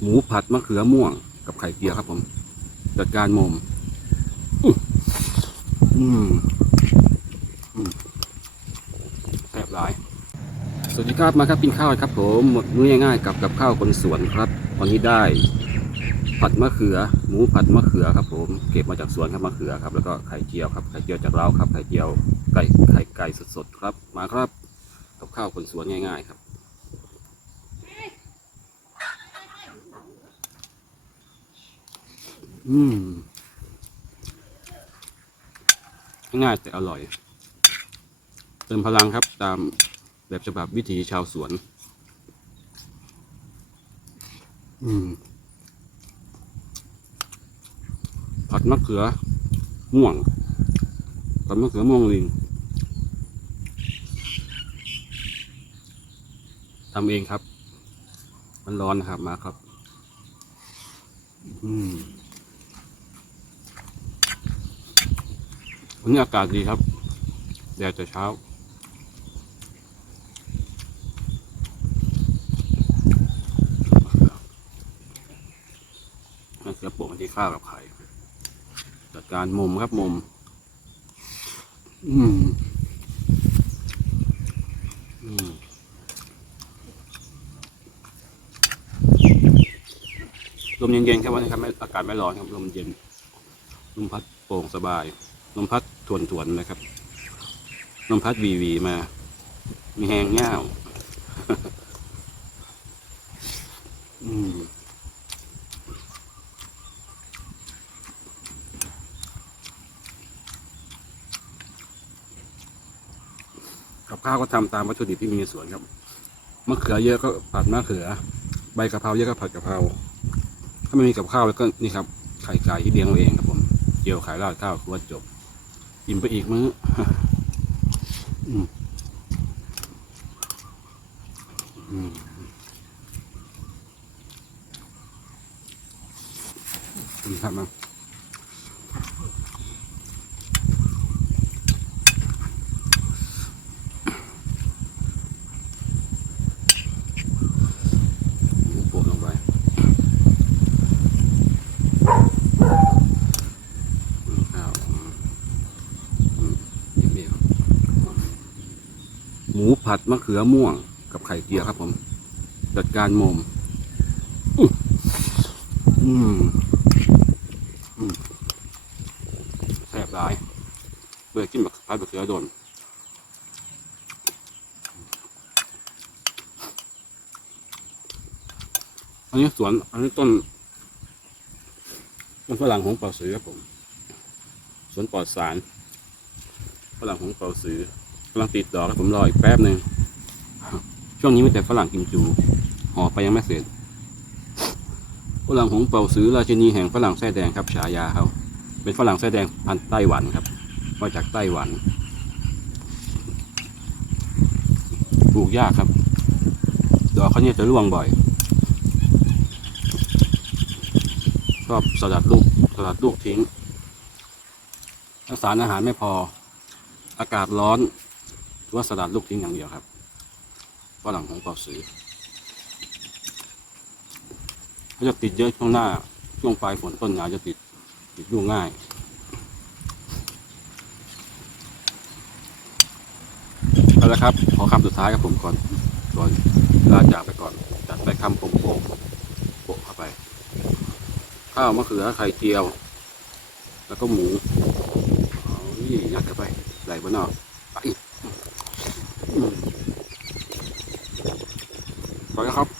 หมูผัดมะเขือม่วง กับไข่เจียวครับผม จัดการมมอืมแซ่บหลาย สวัสดีครับมาครับกินข้าวครับผมหมดมื้อง่ายๆกับกับข้าวคนสวนครับวันนี้ได้ ผัดมะเขือ หมูผัดมะเขือครับ ผม เก็บมาจากสวนครับมะเขือครับ แล้วก็ไข่เจียวครับไข่เจียวจากเราครับไข่เจียวไก่ไข่ไก่สดๆครับ มาครับกับข้าวคนสวนง่าย ๆ ครับ อืมง่ายแต่อร่อย เติมพลังครับตามแบบฉบับวิถีชาวสวน อืม ผัดมะเขือ ม่วงผัดมะเขือม่วงลิงทำเองครับ มันร้อนนะครับมาครับ อืม วันนี้อากาศดีครับ แดดแต่เช้าเขือโปะมาที่ข้าวกับไข่จัดการมุมครับมุม อืม อืมลมเย็นๆครับวันนี้ครับอากาศไม่ร้อนครับลมเย็นลมพัดโปร่งสบาย ลมพัดทวนๆนะครับลมพัดวีวีมา มีแหงเง่าอืมกับข้าวก็ทำตามวัตถุดิบที่มีในสวนครับมะเขือเยอะก็ผัดมะเขือ ใบกะเพราเยอะก็ผัดกะเพราถ้าไม่มีกับข้าวแล้วก็นี่ครับไข่ไก่ที่เลี้ยงเอาเองครับผมเจียวไข่ราดข้าวครัวจบ อิ่มไปอีกมื้ออืมครับมาหมูโปะลงไปอืมข้าวอืมอืมเดี๋ยวๆ หมูผัดมะเขือม่วงกับไข่เจียวครับผม จัดการมมอื้ออืมอืมแซ่บหลายเบื่อกินแบบผัดมะเขือโดนอันนี้สวน อันนี้ต้น ต้นฝรั่งของเป่าสือครับผม สวนปลอดสารฝรั่งของเป่าสือ กำลังติดดอกครับผมรออีกแป๊บหนึ่งช่วงนี้มีแต่ฝรั่งกิมจูห่อไปยังไม่เสร็จฝรั่งของเป่าสือราชินีแห่งฝรั่งแส้แดงครับฉายาเขาเป็นฝรั่งแส้แดงพันธุ์ไต้หวันครับมาจากไต้หวันปลูกยากครับ ดอกเขาเนี่ยจะร่วงบ่อย ชอบสลัดลูกสลัดลูกทิ้ง ถ้าสารอาหารไม่พอ อากาศร้อนือว่าสลัดลูกทิ้งอย่างเดียวครับฝรั่งของเป่าสือเขาจะติดเยอะช่วงหน้าช่วงปลายฝนต้นหนาวจะติดติดลูกง่ายเอาละครับ ขอคำสุดท้ายกับผมก่อนก่อนลาจากไปก่อนจัดไปคำโป่งๆโปะเข้าไป ข้าวมะเขือไข่เจียว แล้วก็หมูเอานี่ยัดเข้าไปใส่บนนอกไป อืมไ